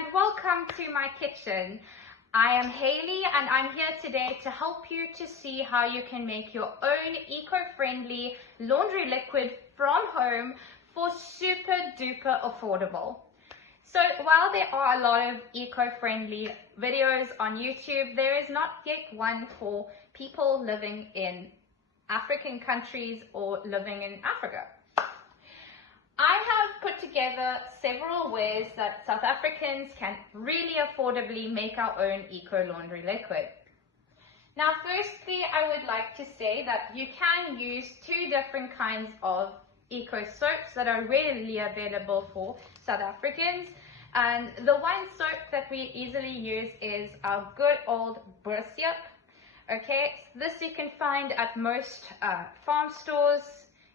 and welcome to my kitchen. I am Hayley and I'm here today to help you to see how you can make your own eco-friendly laundry liquid from home for super duper affordable. So while there are a lot of eco-friendly videos on YouTube, there is not yet one for people living in African countries or living in Africa. I have put together several ways that South Africans can really affordably make our own eco laundry liquid. Now, firstly, I would like to say that you can use two different kinds of eco soaps that are readily available for South Africans. And the one soap that we easily use is our good old boerseep. Okay, this you can find at most farm stores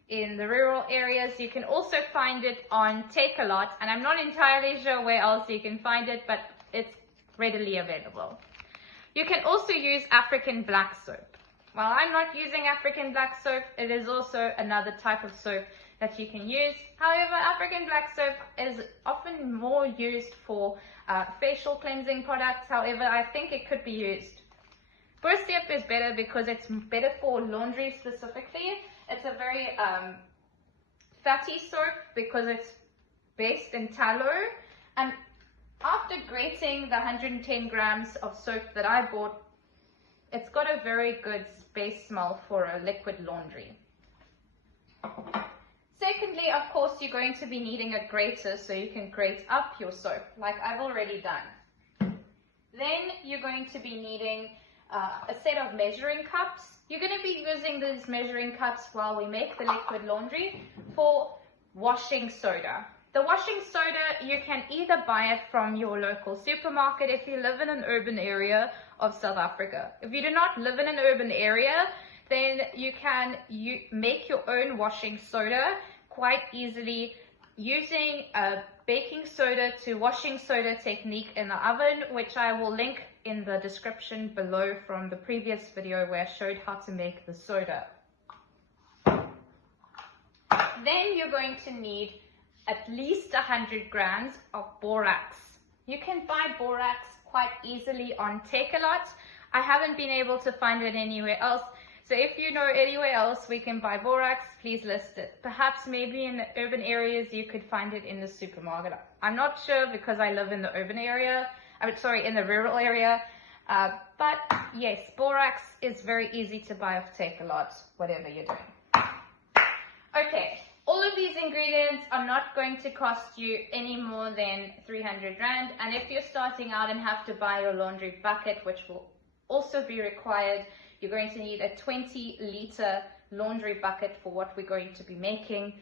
in the rural areas. You can also find it on Take-A-Lot, and I'm not entirely sure where else you can find it, but it's readily available. You can also use African black soap. While I'm not using African black soap, it is also another type of soap that you can use. However, African black soap is often more used for facial cleansing products. However, I think it could be used. Boerseep is better because it's better for laundry specifically. It's a very fatty soap because it's based in tallow, and after grating the 110 grams of soap that I bought, it's got a very good base smell for a liquid laundry. Secondly, of course, you're going to be needing a grater so you can grate up your soap like I've already done. Then you're going to be needing a set of measuring cups. You're going to be using these measuring cups while we make the liquid laundry for washing soda. The washing soda, you can either buy it from your local supermarket if you live in an urban area of South Africa. If you do not live in an urban area, then you can make your own washing soda quite easily using a baking soda to washing soda technique in the oven, which I will link in the description below from the previous video where I showed how to make the soda. Then you're going to need at least 100 grams of borax. You can buy borax quite easily on Take-A-Lot. I haven't been able to find it anywhere else. So if you know anywhere else we can buy borax, please list it. Perhaps maybe in the urban areas you could find it in the supermarket. I'm not sure because I live in the urban area. In the rural area. But yes, borax is very easy to buy off Take-A-Lot, whatever you're doing. Okay, all of these ingredients are not going to cost you any more than 300 Rand. And if you're starting out and have to buy your laundry bucket, which will also be required, you're going to need a 20-liter laundry bucket for what we're going to be making.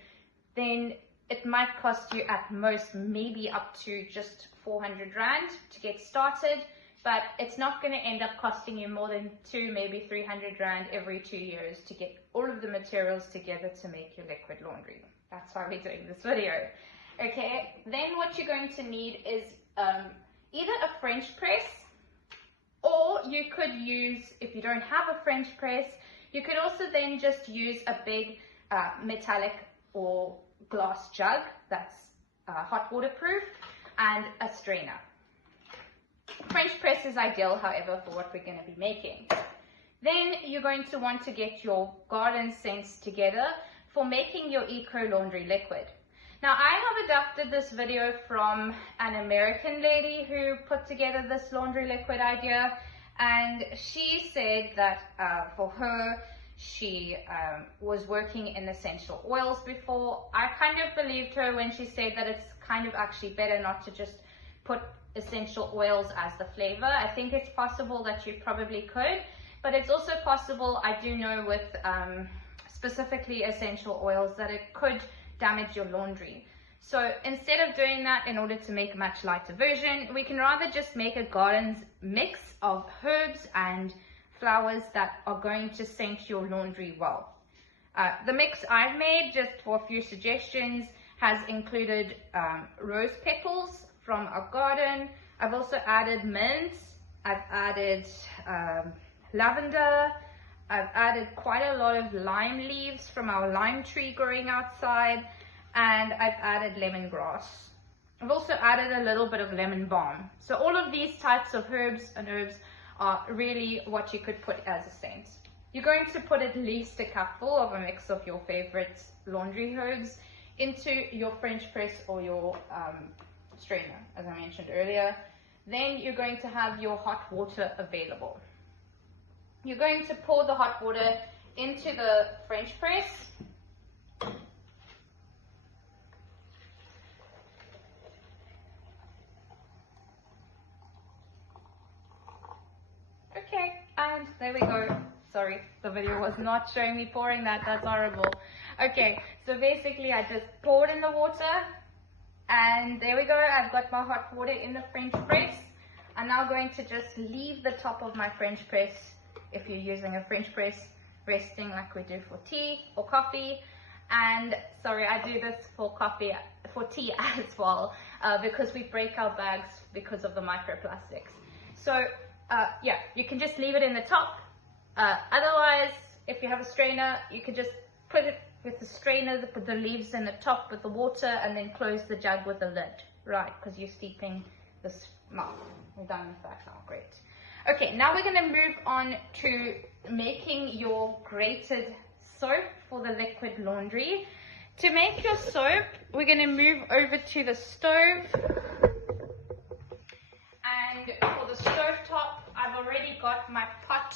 Then it might cost you at most maybe up to just 400 Rand to get started, but it's not going to end up costing you more than 200, maybe 300 Rand every 2 years to get all of the materials together to make your liquid laundry. That's why we're doing this video. Okay, then what you're going to need is either a French press, or you could use, if you don't have a French press, you could also then just use a big metallic or glass jug that's hot water proof and a strainer. French press is ideal, however, for what we're going to be making. Then you're going to want to get your garden scents together for making your eco laundry liquid. Now, I have adapted this video from an American lady who put together this laundry liquid idea, and she said that for her, she was working in essential oils before. I kind of believed her when she said that it's kind of actually better not to just put essential oils as the flavor. I think it's possible that you probably could, but it's also possible, I do know with specifically essential oils, that it could damage your laundry. So instead of doing that, in order to make a much lighter version, we can rather just make a garden mix of herbs and flowers that are going to scent your laundry well. The mix I've made, just for a few suggestions, has included rose petals from our garden. I've also added mint, I've added lavender, I've added quite a lot of lime leaves from our lime tree growing outside, and I've added lemongrass. I've also added a little bit of lemon balm. So all of these types of herbs and herbs are really what you could put as a scent. You're going to put at least a cupful of a mix of your favorite laundry herbs into your French press or your strainer, as I mentioned earlier. Then you're going to have your hot water available. You're going to pour the hot water into the French press. Okay, and there we go. Sorry, the video was not showing me pouring that. That's horrible. Okay, so basically I just poured in the water, and there we go. I've got my hot water in the French press. I'm now going to just leave the top of my French press, if you're using a French press, resting like we do for tea or coffee. And sorry, I do this for tea as well, because we break our bags because of the microplastics. So yeah, you can just leave it in the top. Otherwise, if you have a strainer, you can just put it with the strainer, put the leaves in the top with the water, and then close the jug with the lid, right? Because you're steeping this mouth. We're done with that now. Great. Okay, now we're going to move on to making your grated soap for the liquid laundry. To make your soap, we're going to move over to the stove. And for the stove top, I've already got my pot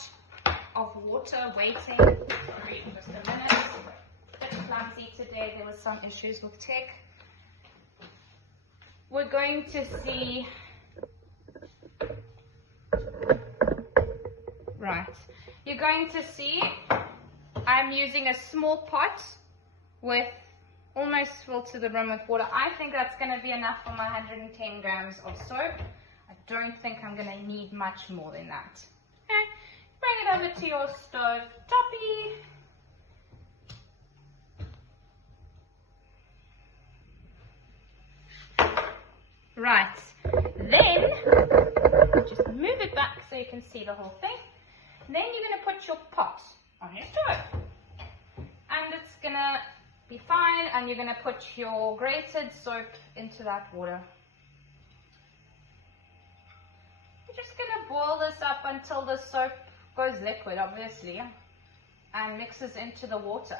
of water waiting. Sorry, just a minute. A bit clumsy today. There were some issues with tech. We're going to see. Right. You're going to see I'm using a small pot with almost filled to the rim with water. I think that's going to be enough for my 110 grams of soap. I don't think I'm going to need much more than that. Okay. Bring it over to your stove toppy. Right. Then, just move it back so you can see the whole thing. Then you're going to put your pot on your stove. And it's going to be fine. And you're going to put your grated soap into that water. You're just going to boil this up until the soap goes liquid, obviously, and mixes into the water.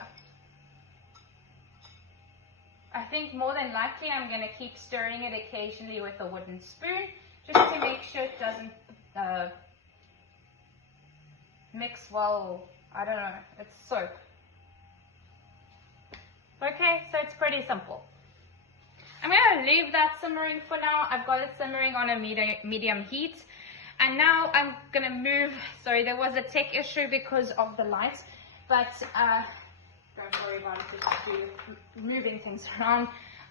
I think more than likely I'm going to keep stirring it occasionally with a wooden spoon, just to make sure it doesn't mix well. I don't know, it's soap. Okay, so it's pretty simple. I'm going to leave that simmering for now. I've got it simmering on a medium heat. And now I'm going to move. Sorry, there was a tech issue because of the light, but don't worry about it, just moving things around.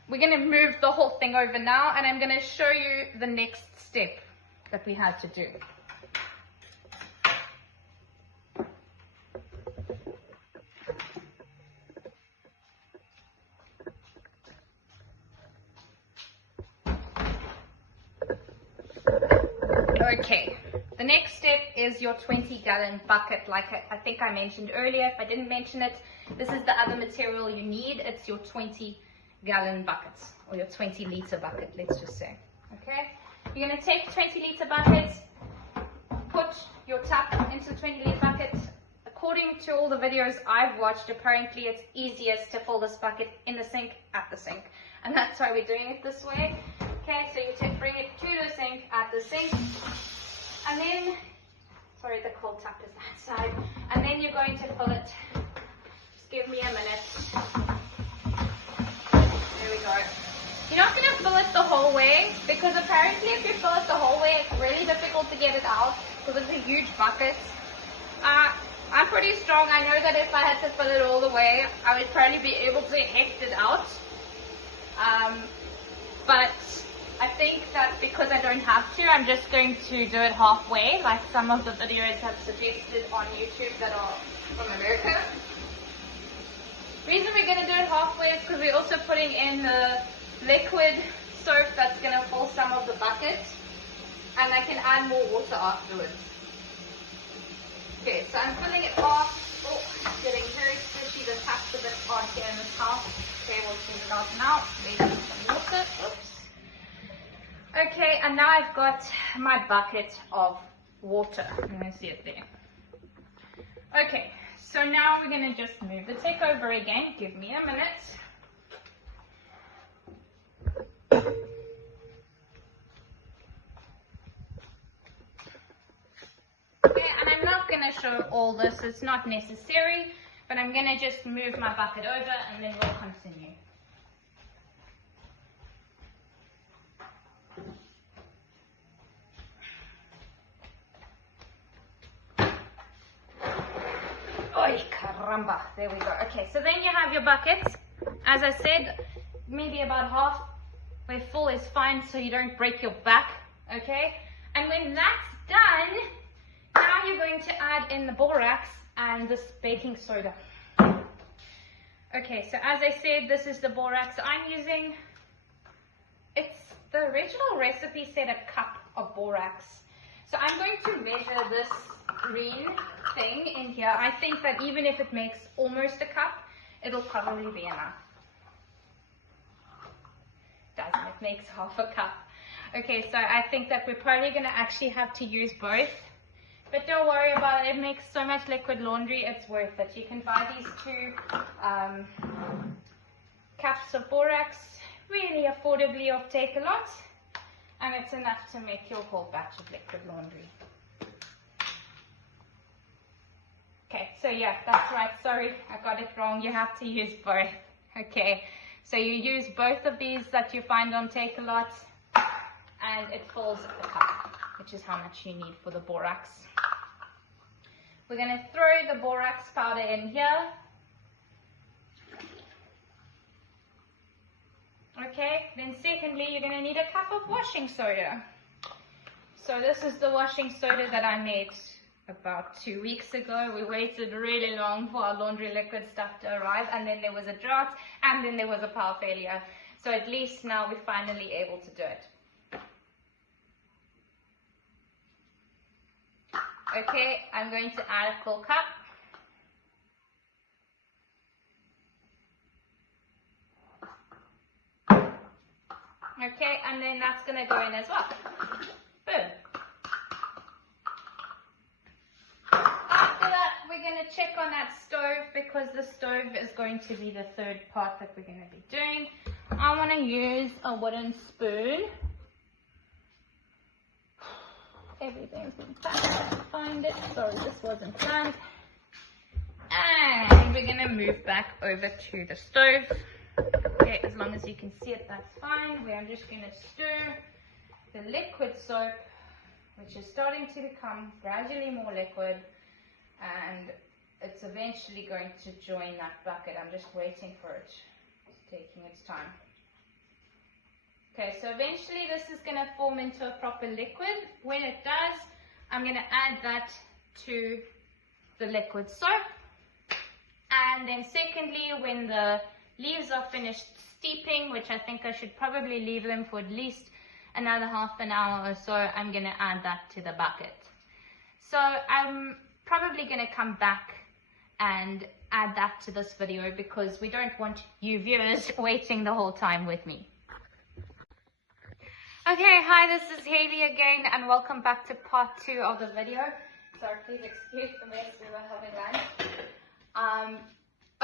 We're going to move the whole thing over now, and I'm going to show you the next step that we had to do. Okay, the next step is your 20-gallon bucket, like I think I mentioned earlier. If I didn't mention it, this is the other material you need. It's your 20-gallon buckets, or your 20-liter bucket, let's just say. Okay, you're going to take 20-liter buckets, put your tap into the 20-liter bucket. According to all the videos I've watched, apparently it's easiest to fill this bucket in the sink at the sink, and that's why we're doing it this way. Okay, so you bring it to the sink, at the sink, and then, sorry, the cold tap is that side, and then you're going to fill it. Just give me a minute. There we go. You're not going to fill it the whole way, because apparently if you fill it the whole way, it's really difficult to get it out, because it's a huge bucket. I'm pretty strong. I know that if I had to fill it all the way, I would probably be able to heft it out. But I think that because I don't have to, I'm just going to do it halfway, like some of the videos have suggested on YouTube that are from America. The reason we're going to do it halfway is because we're also putting in the liquid soap that's going to fill some of the buckets, and I can add more water afterwards. Okay, so I'm filling it off. Oh, it's getting very squishy. The tap's a bit odd here in this house. Okay, we'll clean it out now. Maybe some water. Oops. Okay, and now I've got my bucket of water. You can see it there. Okay, so now we're going to just move the tech over again. Give me a minute. Okay, and I'm not going to show all this, it's not necessary, but I'm going to just move my bucket over and then we'll continue. Oy, caramba, there we go. Okay, so then you have your buckets. As I said, maybe about halfway full is fine so you don't break your back, okay? And when that's done, now you're going to add in the borax and this baking soda. Okay, so as I said, this is the borax I'm using. It's the original recipe said a cup of borax. So I'm going to measure this green thing in here. I think that even if it makes almost a cup, it'll probably be enough. Doesn't it? Makes half a cup. Okay, so I think that we're probably going to actually have to use both. But don't worry about it. It makes so much liquid laundry, it's worth it. You can buy these 2 cups of borax really affordably off Take-A-Lot. And it's enough to make your whole batch of liquid laundry. Okay, so yeah, that's right. Sorry, I got it wrong. You have to use both. Okay, so you use both of these that you find on Take-A-Lot, and it fills a cup, which is how much you need for the borax. We're going to throw the borax powder in here. Okay, then secondly, you're going to need a cup of washing soda. So this is the washing soda that I made about 2 weeks ago. We waited really long for our laundry liquid stuff to arrive, and then there was a drought, and then there was a power failure. So at least now we're finally able to do it. Okay, I'm going to add a full cup. Okay, and then that's going to go in as well. Boom. After that, we're going to check on that stove because the stove is going to be the third part that we're going to be doing. I want to use a wooden spoon. Everything's been planned. Find it. Sorry, this wasn't planned. And we're going to move back over to the stove. Okay, as long as you can see it, that's fine. I'm just going to stir the liquid soap, which is starting to become gradually more liquid, and it's eventually going to join that bucket. I'm just waiting for it. It's taking its time. Okay, so eventually this is going to form into a proper liquid. When it does, I'm going to add that to the liquid soap. And then secondly, when the leaves are finished steeping, which I think I should probably leave them for at least another half an hour or so, I'm going to add that to the bucket. So I'm probably going to come back and add that to this video because we don't want you viewers waiting the whole time with me. Okay, hi, this is Haley again, and welcome back to part 2 of the video. Sorry, please excuse the mess, we were having lunch.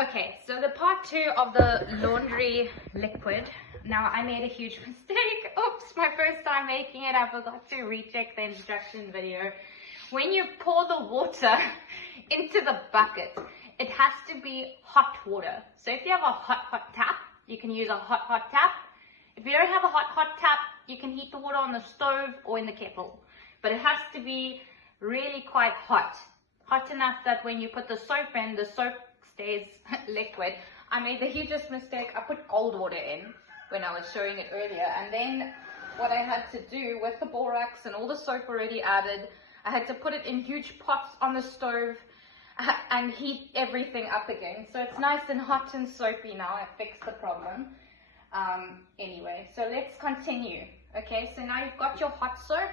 Okay, so the part 2 of the laundry liquid. Now, I made a huge mistake. Oops, my first time making it, I forgot to recheck the instruction video. When you pour the water into the bucket, it has to be hot water. So if you have a hot tap, you can use a hot tap. If you don't have a hot tap, you can heat the water on the stove or in the kettle. But it has to be really quite hot. Hot enough that when you put the soap in, the soap stays liquid. I made the hugest mistake. I put cold water in when I was showing it earlier. And then what I had to do with the borax and all the soap already added, I had to put it in huge pots on the stove and heat everything up again. So it's nice and hot and soapy now. I fixed the problem. Anyway, so let's continue. Okay, so now you've got your hot soap.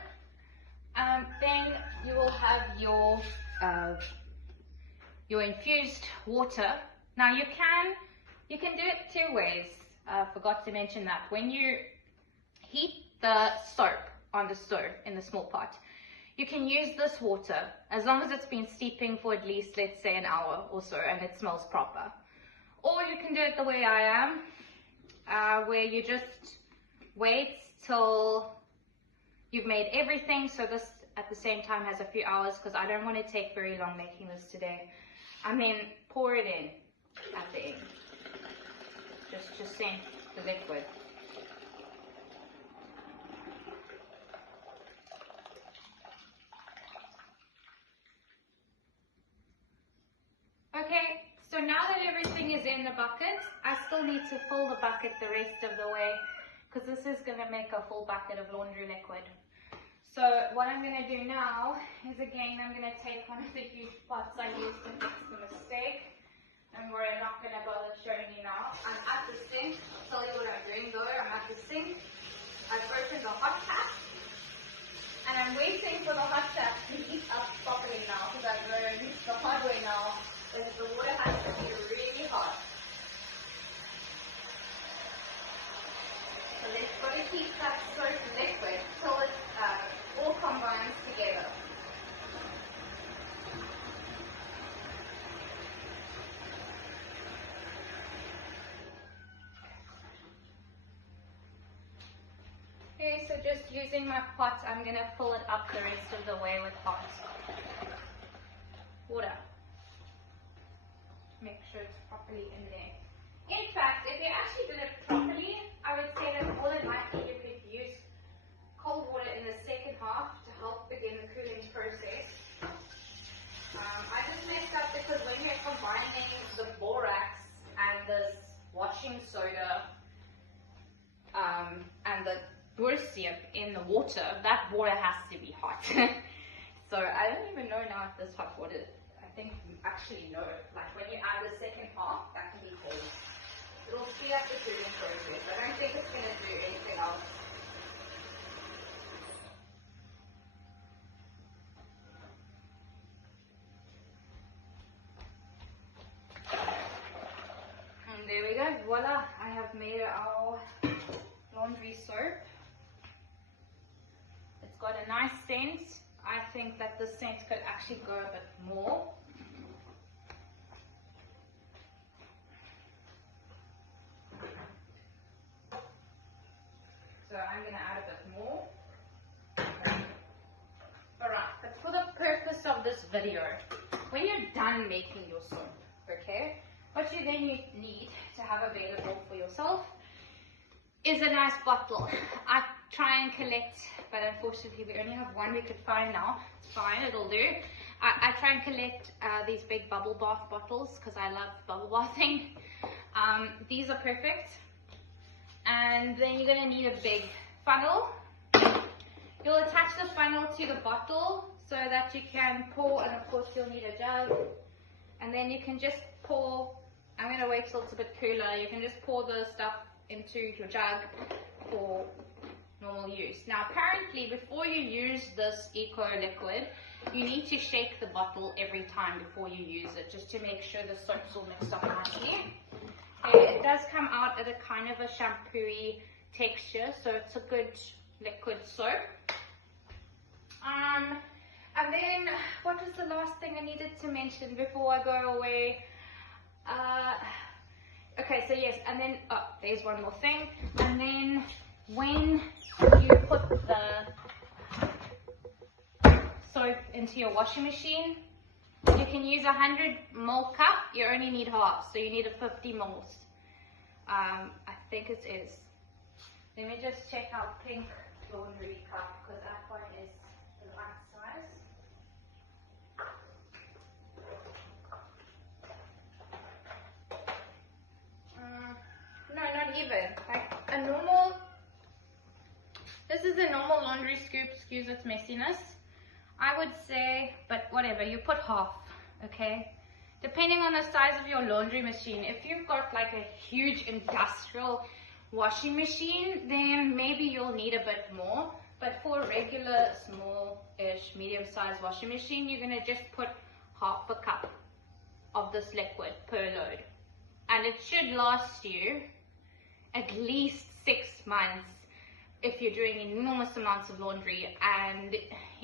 Then you will have your infused water. Now you can do it 2 ways. I forgot to mention that. When you heat the soap, on the stove in the small pot. You can use this water as long as it's been steeping for at least, let's say, an hour or so and it smells proper. Or you can do it the way I am, where you just wait till you've made everything. So this at the same time has a few hours, because I don't want to take very long making this today. And then pour it in at the end. Just send the liquid. Okay, so now that everything is in the bucket, I still need to fill the bucket the rest of the way, because this is going to make a full bucket of laundry liquid. So what I'm going to do now is, again, I'm going to take one of the huge pots I used to fix the mistake, and we're not going to bother showing you now. I'm at the sink. I'll tell you what I'm doing though. I'm at the sink. I've opened the hot tap, and I'm waiting for the hot tap to heat up properly now, because I've learned the hard way now that the water has to be really hot. So let's got to keep that soap liquid till it all combines together. Okay, so just using my pot, I'm going to fill it up the rest of the way with hot water. Make sure it's properly in there. In fact, if you actually did it properly, I would say that more than likely you could use cold water in the second half to help begin the cooling process. I just messed up because when you're combining the borax and this washing soda and the boerseep in the water, that water has to be hot. So I don't even know now if this hot water, I think you actually know it. Like when you add the second half, that can be cold. It'll speed up the cooling process. I don't think it's going to do anything else. And there we go. Voila! I have made our laundry soap. It's got a nice scent. I think that the scent could actually go a bit more. So I'm going to add a bit more. Alright, but for the purpose of this video, when you're done making your soap, okay, what you then need to have available for yourself is a nice bottle. I try and collect, but unfortunately we only have one we could find now. It's fine, it'll do. I try and collect these big bubble bath bottles because I love bubble bathing. These are perfect. And then you're going to need a big funnel. You'll attach the funnel to the bottle so that you can pour, and of course you'll need a jug. And then you can just pour, I'm going to wait till it's a bit cooler, you can just pour the stuff into your jug for normal use. Now apparently before you use this eco liquid, you need to shake the bottle every time before you use it, just to make sure the soap's all mixed up nicely. Okay, it does come out at a kind of a shampoo-y texture, so it's a good liquid soap. And then, what was the last thing I needed to mention before I go away? Okay, so yes, and then, there's one more thing. And then, when you put the soap into your washing machine, you can use 100 ml cup, you only need half, so you need a 50 ml. I think it is. Let me just check our pink laundry cup, because that one is the right size. No, not even. Like a normal, this is a normal laundry scoop, excuse its messiness. I would say, but whatever, you put half, okay? Depending on the size of your laundry machine. If you've got like a huge industrial washing machine, then maybe you'll need a bit more. But for a regular, small-ish, medium-sized washing machine, you're gonna just put half a cup of this liquid per load. And it should last you at least 6 months, if you're doing enormous amounts of laundry, and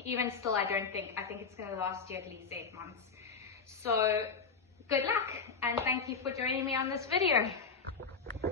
even still I think it's going to last you at least 8 months. So good luck, and thank you for joining me on this video.